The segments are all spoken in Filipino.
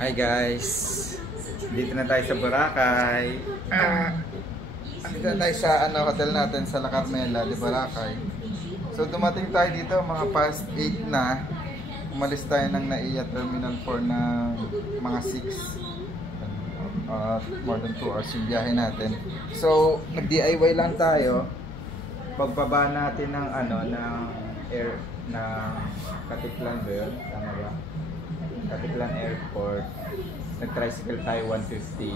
Hi guys! Dito na tayo sa Boracay. Dito na tayo sa hotel natin sa La Carmela de Boracay. So dumating tayo dito mga past 8 na. Umalis tayo ng NAIA Terminal 4 ng mga 6. More than 2 hours yung biyahe natin. So nag-DIY lang tayo. Pagbaba natin ng air na Katiklan ba yun? Tama ba? Katiklan Airport. Nag-tricycle tayo 150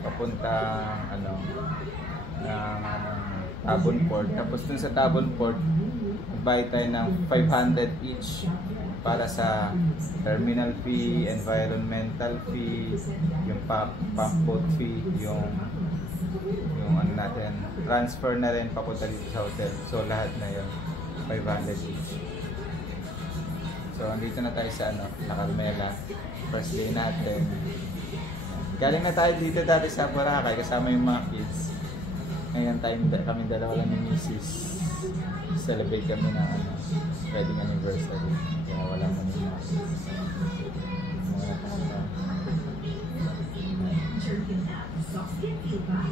papunta ng Tabon Port. Tapos dun sa Tabon Port, nagbayad tayo ng 500 each para sa terminal fee, environmental fee, yung pump boat fee, yung natin, transfer na rin papunta dito sa hotel. So lahat na yun, 500 each. So andito na tayo sa La Carmela. First day natin. Galing na tayo dito dati sa Boracay kasama yung mga kids. Ngayon kami dalawa lang ni Mrs. Celebrate kami ng wedding anniversary. Kaya wala man yung mga kids.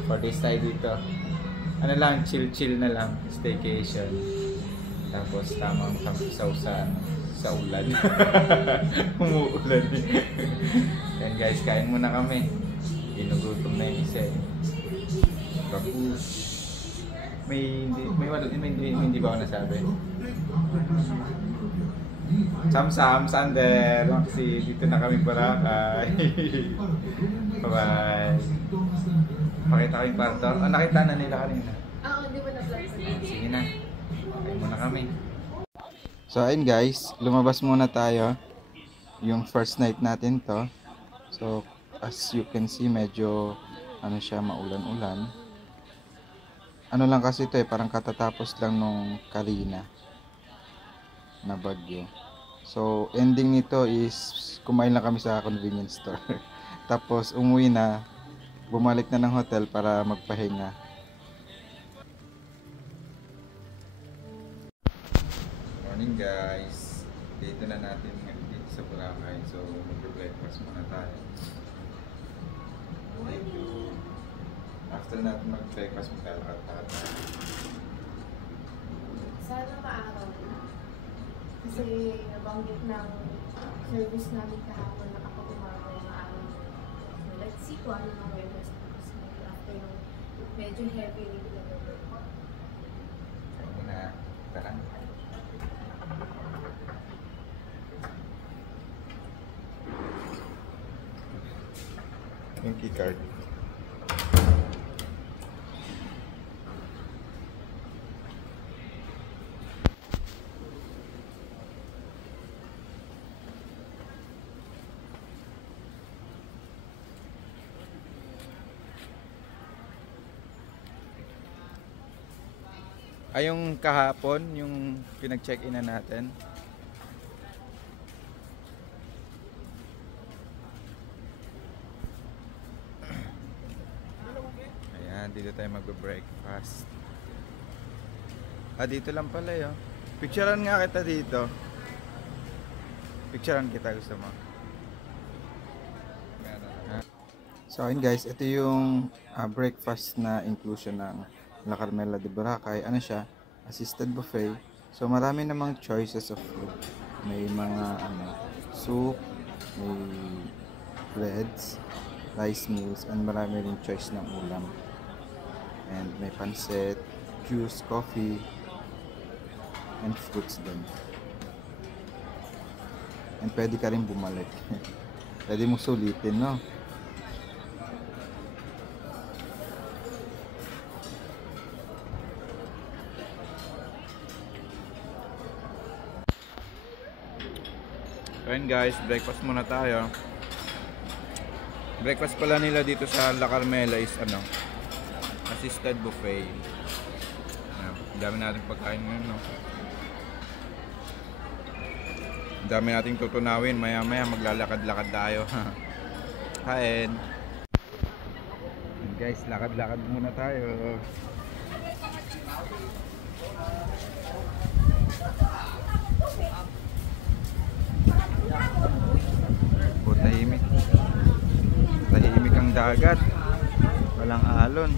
For days tayo dito. Chill na lang. Staycation. Tapos tamang sa ulan. Umuulan. Yan guys, kain muna kami. Ginugutom na yung isa. Tapos hindi ba ako nasabi? Sam Sander. Kasi dito na kami Boracay. Bye-bye. Pakita ko yung kwarto. Nakita na nila kanina. Di ba na-vlog? Sige na. Kain muna kami. So ayun guys, lumabas muna tayo. Yung first night natin to. So as you can see, medyo maulan-ulan. Lang kasi ito parang katatapos lang nung Karina na bagyo. So ending nito is kumain lang kami sa convenience store. Tapos umuwi na, bumalik na ng hotel para magpahinga. Morning guys, dito na natin dito sa Boracay. So mag-breakfast muna tayo. After natin mag-breakfast, maglalakad tayo. Sana maaraw na. Kasi nabanggit ng service namin kahapon na kapag umaga yung araw. So let's see kung ano ng weather sa after yung medyo heavy rain na weather. Tayo muna, tara. Yung keycard. Ay, yung kahapon, yung pinag-check-in na natin. Dito tayo mag-breakfast. Dito lang pala yun. Picturean nga kita dito. Picturean kita, gusto mo? So ayun guys, ito yung breakfast na inclusion ng La Carmela de Boracay. Ano siya? Assisted buffet. So marami namang choices of food. May mga soup, may breads, rice meals, and marami rin choice ng ulam. And may pancit, juice, coffee, and fruits din. And pwede ka rin bumalik. Pwede mo sulitin, no? So yun guys, breakfast muna tayo. Breakfast pala nila dito sa La Carmela is assisted buffet. Ang dami natin pagkain ngayon, no? Ang dami nating tutunawin. Maya maglalakad-lakad tayo. Kain. Guys, lakad-lakad muna tayo. Tahimik. dagat. Walang alon.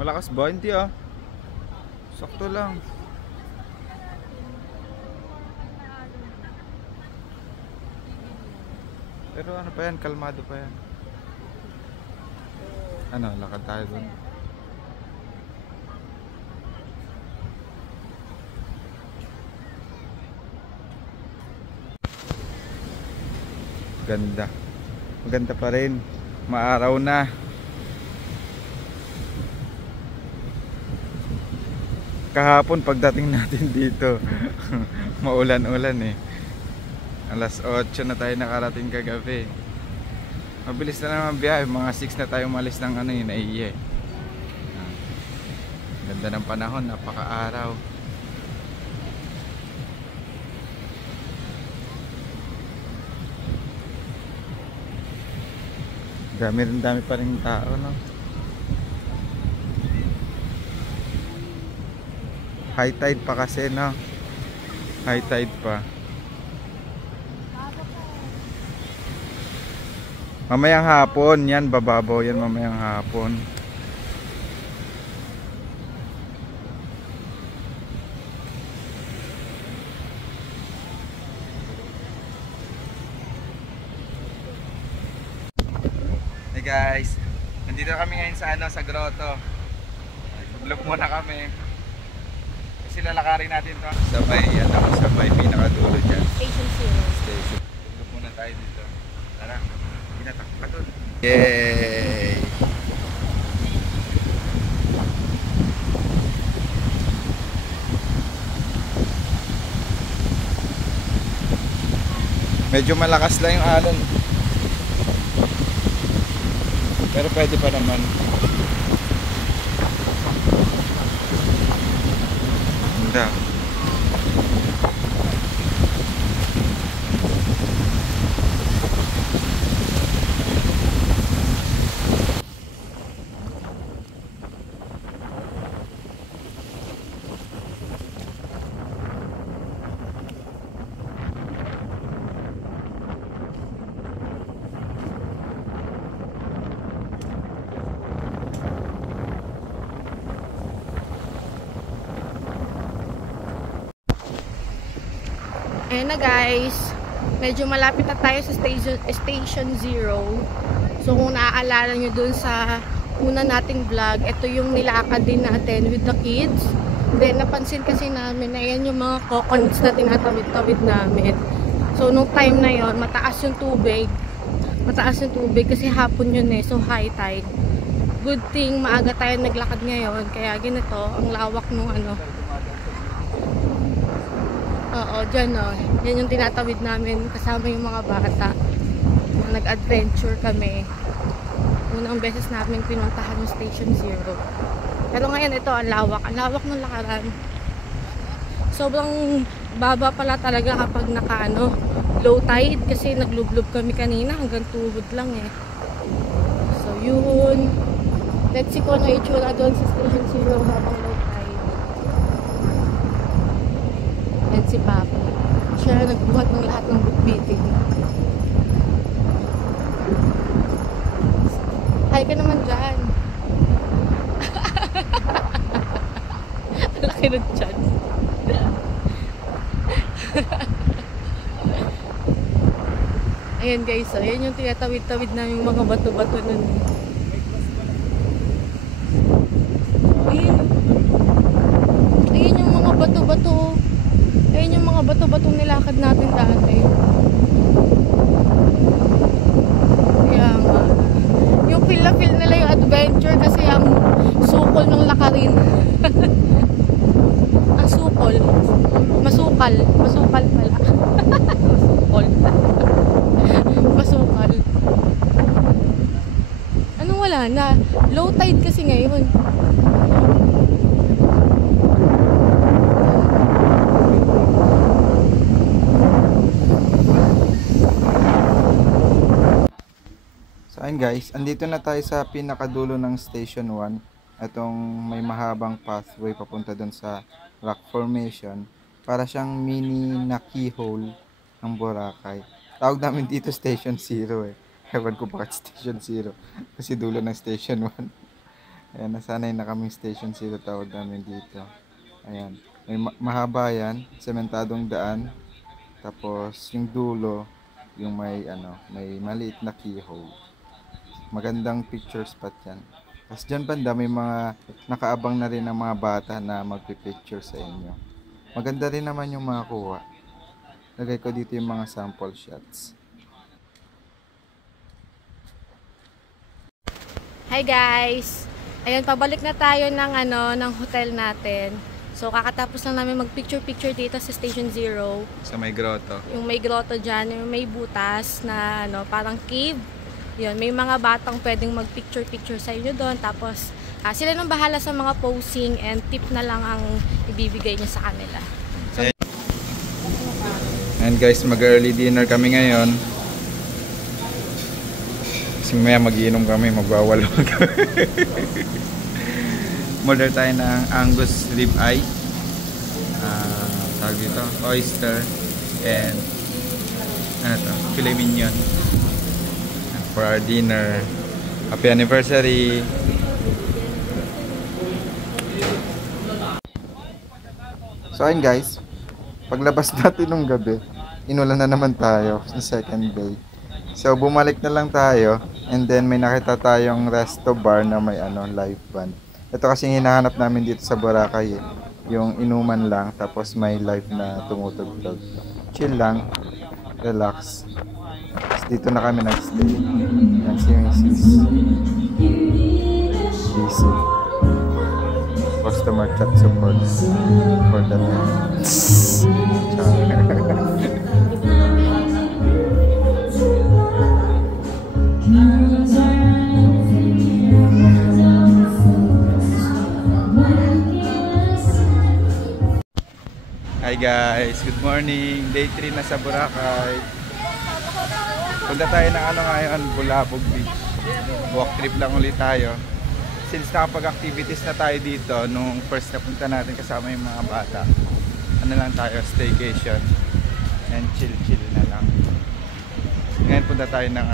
Malakas ba? Hindi ah. Sakto lang. Pero ano pa yan? Kalmado pa yan. Ano? Lakad tayo dun. Ganda. Maganda pa rin. Maaraw na. Kahapon pagdating natin dito maulan-ulan eh. Alas 8 na tayo nakarating kagabi. Mabilis na naman biyahe, mga 6 na tayo umalis ng ano yun, Naiye. Ganda ng panahon, napaka-araw. Dami pa rin tao, no? High tide pa kasi, no? High tide pa. Mamayang hapon, yan, bababaw yan mamayang hapon. Hey guys, nandito kami ngayon sa ano, sa grotto. Vlog muna kami. Kasi lalakarin natin to. Sabay, yan ako sabay, pinakadulo dyan. Station 0. Station. Vlog muna tayo dito. Tara, pinatak pa doon. Yay! Medyo malakas lang yung alon. Pero pwede pa naman. Ganda. Ayan na guys, medyo malapit na tayo sa station 0. So kung naaalala nyo dun sa una nating vlog, ito yung nilakad din natin with the kids. Then napansin kasi namin na yan yung mga coconuts na tinatawid-tawid namin. So nung time na yon, mataas yung tubig. Mataas yung tubig kasi hapon yun eh, so high tide. Good thing maaga tayo naglakad ngayon, kaya ganito ang lawak nung ano. Oo, dyan o. Yan yung tinatawid namin kasama yung mga bata. Nag-adventure kami. Unang beses namin pinuntahan yung Station 0. Pero ngayon ito, ang lawak. Ang lawak ng lakaran. Sobrang baba pala talaga kapag low tide. Kasi naglublob kami kanina hanggang tuhod lang eh. So yun. Let's see kung ano itsura doon sa Station 0 habang low tide. Yan si Papa. Siya nagbuhat ng lahat ng bitbiting. Hi ka naman dyan. Laki ng tiyan. Ayan guys, so yan yung tinatawid-tawid namin mga bato-bato nun. Ayan. Ayan yung mga bato-bato. Ayan yung mga bato-batong nilakad natin dati. Kaya nga. Yung feel na feel nila yung adventure kasi ang sukol ng lakarin. Ang sukol. Masukal. Masukal pala. Sukol. Masukal. Ano wala na? Low tide kasi ngayon. Ayun guys, andito na tayo sa pinakadulo ng Station 1. Itong may mahabang pathway papunta doon sa rock formation. Para siyang mini na keyhole ng Boracay. Tawag namin dito Station 0 eh. Ewan ko bakit Station 0. Kasi dulo ng Station 1. Ayan, nasanay na kaming Station 0 tawag namin dito. Ayan, may mahaba yan, sementadong daan. Tapos yung dulo, yung may maliit na keyhole. Magandang picture spot yan. Tapos dyan banda may mga nakaabang na rin ng mga bata na magpipicture sa inyo. Maganda rin naman yung mga kuha. Lagay ko dito yung mga sample shots. Hi guys! Ayun, pabalik na tayo ng hotel natin. So kakatapos lang namin mag-picture-picture dito sa Station 0. Sa may grotto. Yung may grotto dyan, yung may butas na parang cave. Yun, may mga batang pwedeng mag-picture-picture sa inyo doon. Tapos, sila nang bahala sa mga posing and tip na lang ang ibibigay niyo sa kanila. So, and guys, mag-early dinner kami ngayon. Kasi maya mag-iinom kami, magwawalo kami. Order tayo ng Angus rib eye. Tawag dito, oyster, and filet mignon. For our dinner. Happy anniversary! So ayun guys, paglabas natin nung gabi, inulan na naman tayo sa second day. So bumalik na lang tayo, and then may nakita tayong resto bar na may live band. Ito kasi hinahanap namin dito sa Boracay eh. Yung inuman lang, tapos may live na tumutugtog. Chill lang, relax. Tapos dito na kami nag-stay. Yan si Mrs. DC. Customer chat support for the Hi guys, good morning. Day 3 na sa Boracay. Punta tayo ng ngayon, Bulabog Beach. Walk trip lang ulit tayo. Since nakapag-activities na tayo dito nung first na punta natin kasama yung mga bata. Lang tayo, staycation. And chill na lang. Ngayon punta tayo ng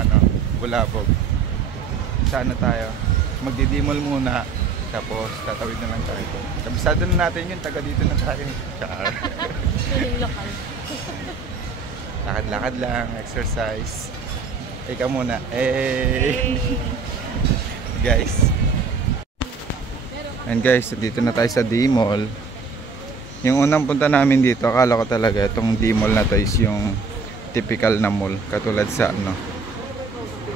Bulabog. Saan na tayo? Magdidimol muna. Tapos tatawid na lang tayo. Kabisado na natin yun, taga dito na tayo. lokal. Lakad-lakad lang, exercise. Ikaw muna. Hey! Guys. And guys, dito na tayo sa D-Mall. Yung unang punta namin dito, akala ko talaga itong D-Mall na to is yung typical na mall. Katulad sa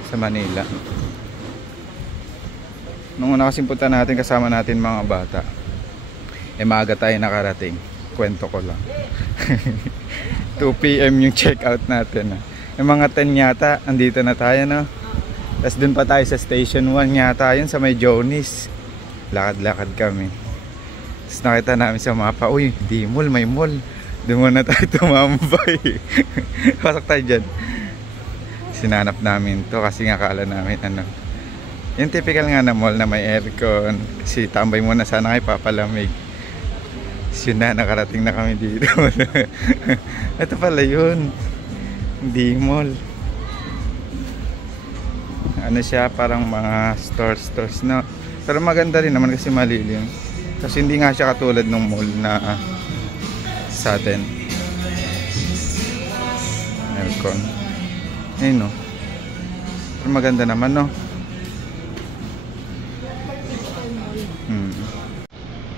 sa Manila. Nung una kasing punta natin, kasama natin mga bata. Maaga tayo nakarating. Kwento ko lang. 2 PM yung check out natin. Yung mga 10 yata, andito na tayo Tapos dun pa tayo sa Station 1 yata yun, sa may Jonis. Lakad-lakad kami. Tapos nakita namin sa mapa, uy, di mall, may mall. Doon muna tayo tumambay. Pasok tayo dyan. Sinanap namin to kasi nga akala namin yung typical nga na mall na may aircon. Kasi tambay muna sana kayo papalamig. Yun na, nakarating na kami dito. Ito pala yun, di mall. Siya, parang mga stores no? Pero maganda rin naman kasi malilim. Kasi hindi nga siya katulad ng mall na sa atin. Aircon. Ayun pero maganda naman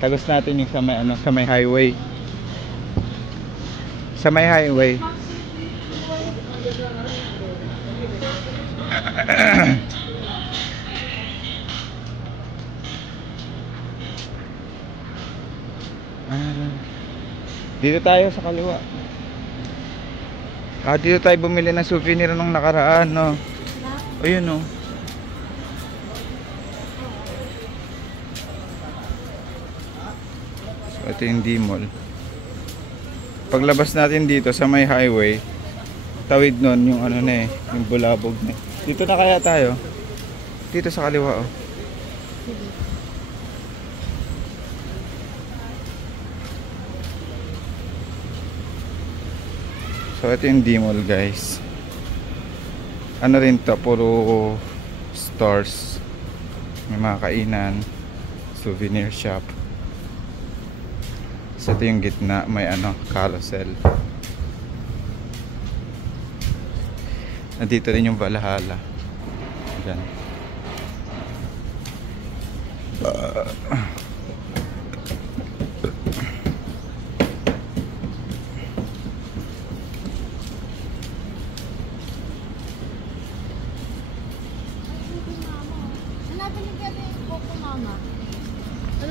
Tagos natin yung sa may highway. Sa may highway. Dito tayo sa kaliwa. Dito tayo bumili ng souvenir nung nakaraan, Ayun, So, ito yung D-Mall. Paglabas natin dito sa may highway, tawid nun yung yung Bulabog na. Dito na kaya tayo? Dito sa kaliwa, oh. Sige. So, ito yung D-Mall, guys. Ano rin to, puro stores. May mga kainan, souvenir shop. So, ito yung gitna, may ano, carousel. Nandito rin yung Valhalla. Diyan.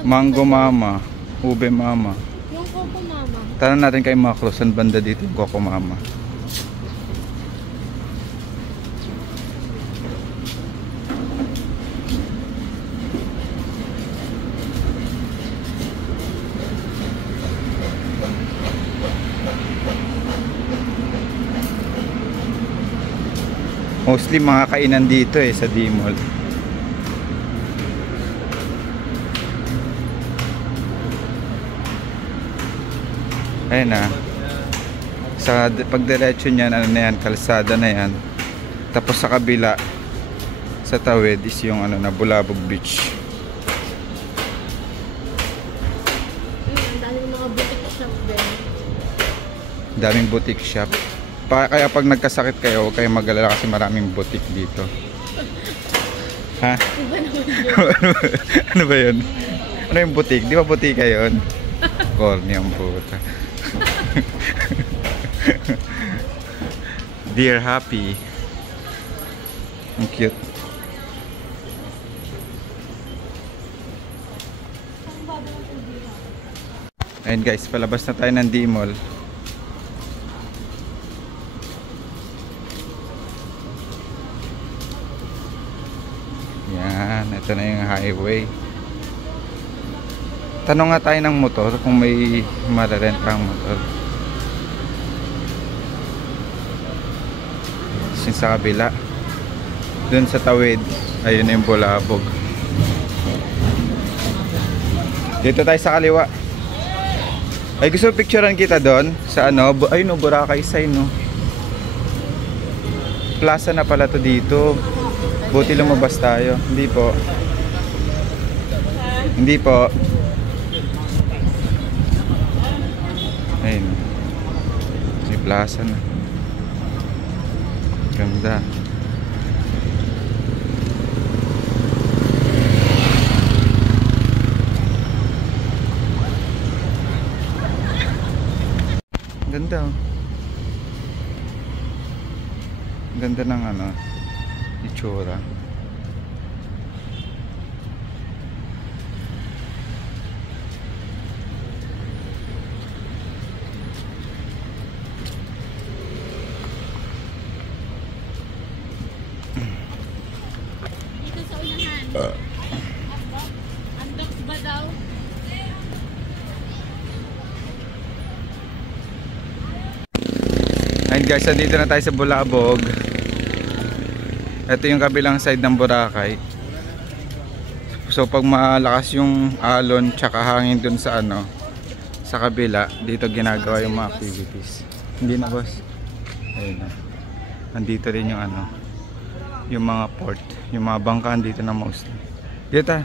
Mango Mama, Ube Mama. Yung Coco Mama. Tanong natin kay Macro, saan banda dito yung Coco Mama? Mostly mga kainan dito sa D-Mall. Ayun na. Sa pagdiretso niyan, ano na yan, kalsada na yan. Tapos sa kabila, sa tawid is yung ano na, Bulabog Beach. Ang daming mga boutique shop din. Daming boutique shop. Kaya pag nagkasakit kayo, huwag kayong mag-alala kasi maraming boutique dito. Ha? Iba naman yun. Ano ba yun? Ano yung boutique? Di ba boutique yun? Corny ang puta. Dear Happy. Ang cute. Ayun guys, palabas na tayo ng D-Mall. Yan, ito na yung highway. Tanong nga tayo ng motor kung may mararentang motor. Yung sa kabila, dun sa tawid, ayun yung Bulabog. Dito tayo sa kaliwa. Ay, gusto picturean kita doon sa ano, ay no, Boracay sign no. Plaza na pala to dito. Buti lumabas tayo. Hindi po. Hindi po. Ayun. May plaza na. Ganda. Ganda. Ganda ng ano, itsura. Dito sa unahan. Undox ba daw? Ayun guys, dito na tayo sa Bulabog. Ito yung kabilang side ng Boracay. So pag malakas yung alon tsaka hangin dun sa ano, sa kabila, dito ginagawa yung mga activities. Hindi na boss. Ayun na. Andito rin yung ano, yung mga port, yung mga bangkaan dito na mostly. Dito tayo.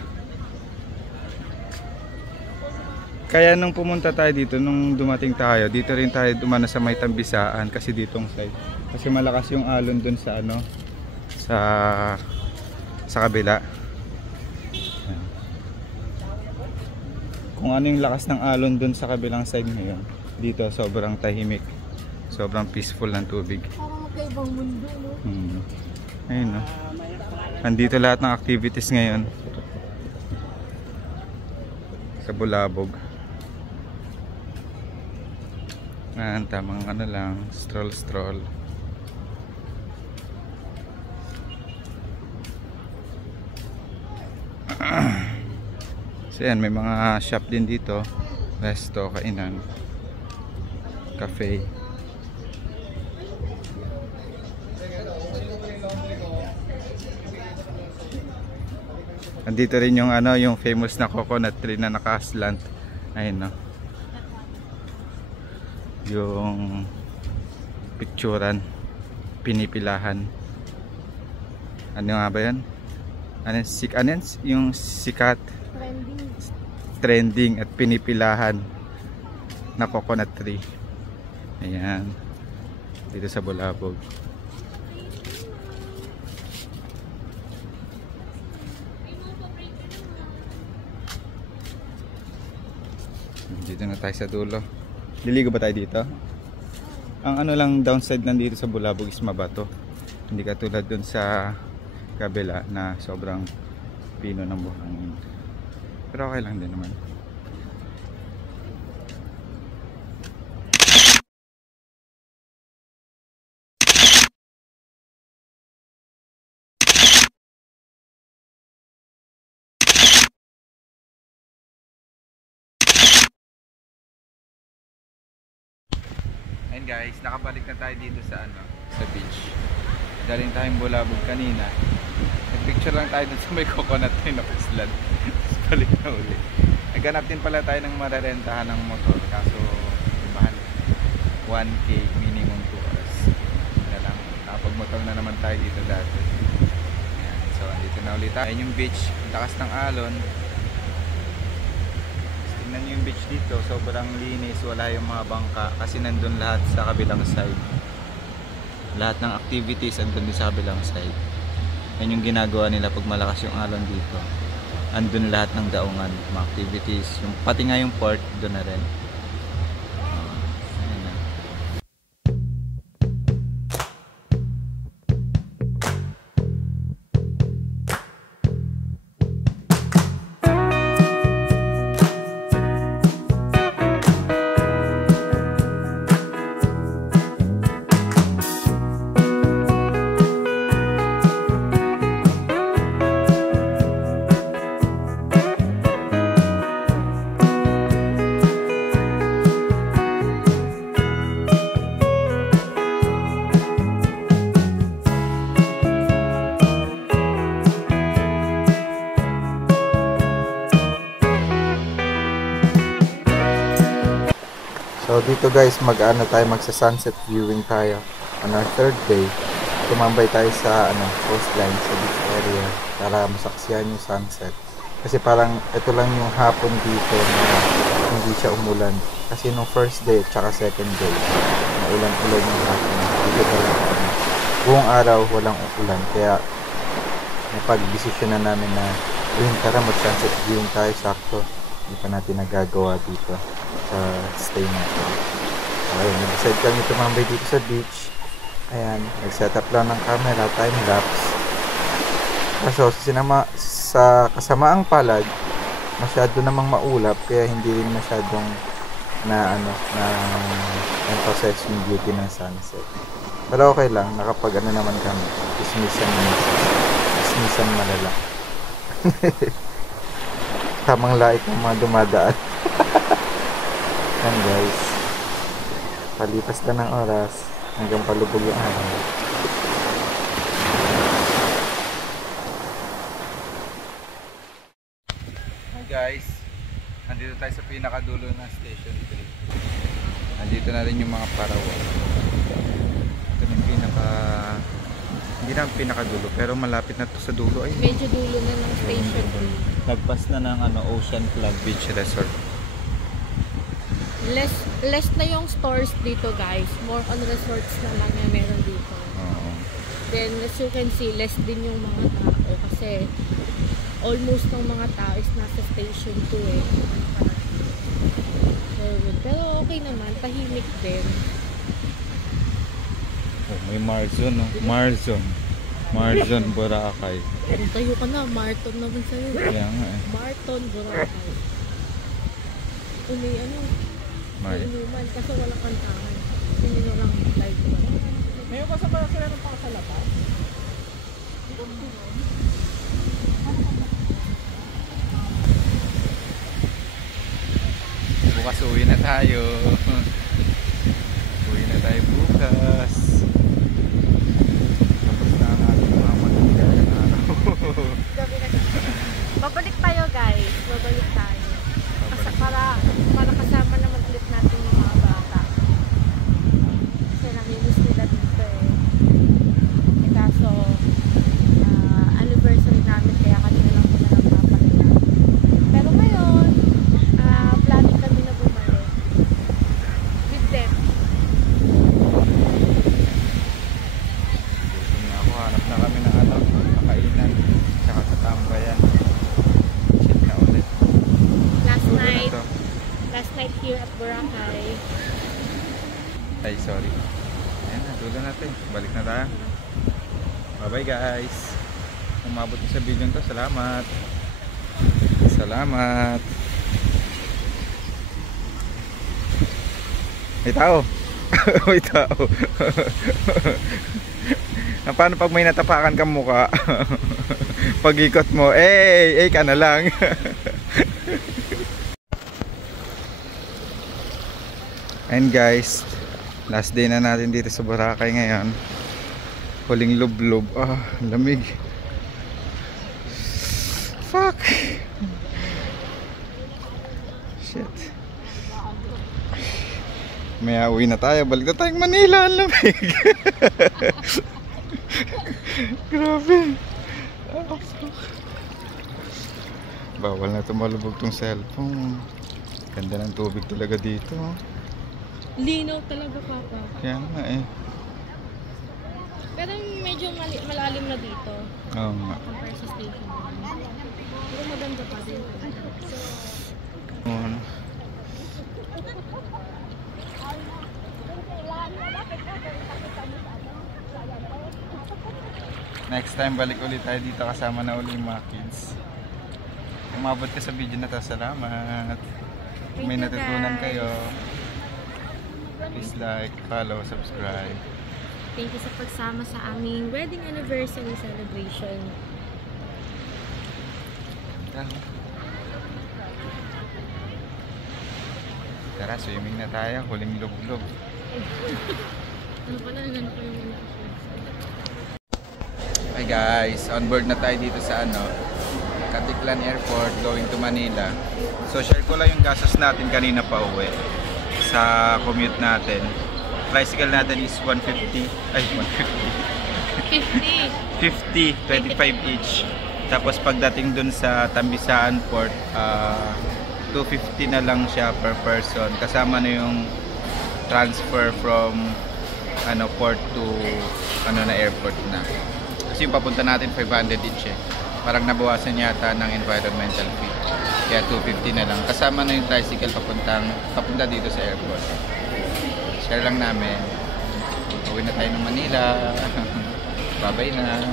Kaya nung pumunta tayo dito, nung dumating tayo, dito rin tayo dumana sa may Tambisaan kasi ditong side. Kasi malakas yung alon dun sa ano, sa kabila. Kung ano yung lakas ng alon dun sa kabilang side ngayon, dito sobrang tahimik, sobrang peaceful ng tubig. Parang magkaibang mundo, no? Ayun no. Andito lahat ng activities ngayon sa Bulabog. Tamang ano lang, stroll. So yan, may mga shop din dito, resto, kainan, cafe. Andito rin yung ano, yung famous na coconut tree na naka-slant. Ayun no. Yung picturean, pinipilahan. Ano nga ba 'yan? Ano yung sikat, trending at pinipilahan na coconut tree. Ayan. Dito sa Bulabog. Dito na tayo sa dulo. Liligo ba tayo dito? Ang ano lang downside nandito sa Bulabog is mabato. Hindi katulad dun sa kabila na sobrang pino ng buhangin. Pero okay lang din naman. Ayun guys, nakabalik na tayo dito sa ano, sa beach. Galing tayong Bulabog kanina. Nag-picture lang tayo dun sa may coconut tree na puslan. Tapos balik na uli. Naghanap din pala tayo ng mararentahan ng motor. Kaso, ibahan. 1K minimum 2 hours. Kaya lang, nakapag-motor na naman tayo dito dati. Ayan. So, andito na ulit tayo. Ayan yung beach. Lakas ng alon. Tingnan nyo yung beach dito. Sobrang linis. Wala yung mga bangka. Kasi nandun lahat sa kabilang side. Lahat ng activities andun din sa kabilang side. Yan yung ginagawa nila pag malakas yung alon dito. Andun lahat ng daungan, mga activities. Yung, pati nga yung port, doon na rin. Ayan na. So dito guys, magsa sunset viewing tayo on our third day. Tumambay tayo sa coastline, sa beach area para masaksihan yung sunset. Kasi parang ito lang yung hapon dito na hindi siya umulan. Kasi nung first day at saka second day, naulan-ulan yung hapon. Dito talaga buong araw walang ulan. Kaya napag-desisyon na namin na tara mag-sunset viewing tayo, sakto. Hindi pa natin nagagawa dito sa stay natin. Okay, nag-decide kami tumambay dito sa beach. Ayan, nag-set up lang ng camera, time lapse. Kaso sa kasamaang palad, masyado namang maulap, kaya hindi rin masyadong na emphasize yung beauty ng sunset. Pero okay lang, nakapag naman kami. Ismisan malala. Tamang laik ng mga dumadaan. Yan guys, palipas na ng oras hanggang palubog yung araw. Hi guys, nandito tayo sa pinakadulo ng station 3. Nandito na rin yung mga parawan. Ito yung hindi na pinakadulo pero malapit na to sa dulo. Ay, Medyo dulo na ng station. Lagpas na ng Ocean Club Beach Resort. Less na yung stores dito guys. More on resorts na lang yung meron dito. Then as you can see, less din yung mga tao kasi almost ng mga tao is nasa station 2 eh. Pero okay naman, tahimik din. Oh, may Marzon, no? Marzon, Boracay. Tayo ka na, Marton naman sa'yo. Kaya nga eh. Marton, Boracay. May inuman kasi walang kantahan. Hindi na lang live ba? Ngayon kasi ba sila ng pakasalata? Bukas uwi na tayo. Uwi na tayo bukas. Tapos na ang ating mga matagayang araw. Ay, sorry. Ayan na, dulo natin. Balik na tayo. Bye-bye guys. Umabot sa video to. Salamat. Salamat. May tao. May tao. Paano pag may natapakan kang mukha? Pag-ikot mo, ka na lang. And guys, last day na natin dito sa Boracay ngayon. Huling lublob. Lamig. Fuck. Shit. May uwi na tayo. Balik na tayong Manila. Ang lamig. Grabe. Bawal na tumalubog tong cellphone. Ganda ng tubig talaga dito. Linaw talaga, Papa. Kaya nga eh. Pero medyo malalim na dito. Oo nga. Compare sa station. Pero maganda pa din. Oo. Next time balik ulit tayo dito kasama na ulit yung mga kids. Umabot ka sa video na to, salamat. Kung may natutunan kayo, please like, follow, subscribe. Thank you sa pagsama sa aming wedding anniversary celebration. Tara, swimming na tayo. Huling lublob. Ano pala, ganun po yung muna. Hi guys, on board na tayo dito sa Caticlan Airport going to Manila. So share ko lang yung gastos natin kanina pa uwi sa commute natin. Tricycle natin is 150. Ay, 150. 50, 25 each. Tapos pagdating dun sa Tambisaan Port, 250 na lang siya per person. Kasama na yung transfer from port to airport na. Kasi yung papunta natin 500 each eh. Parang nabawasan yata ng environmental fee. Kaya 250 na lang. Kasama na yung tricycle papunta dito sa airport. Share lang namin. Uwi na tayo ng Manila. Bye-bye na.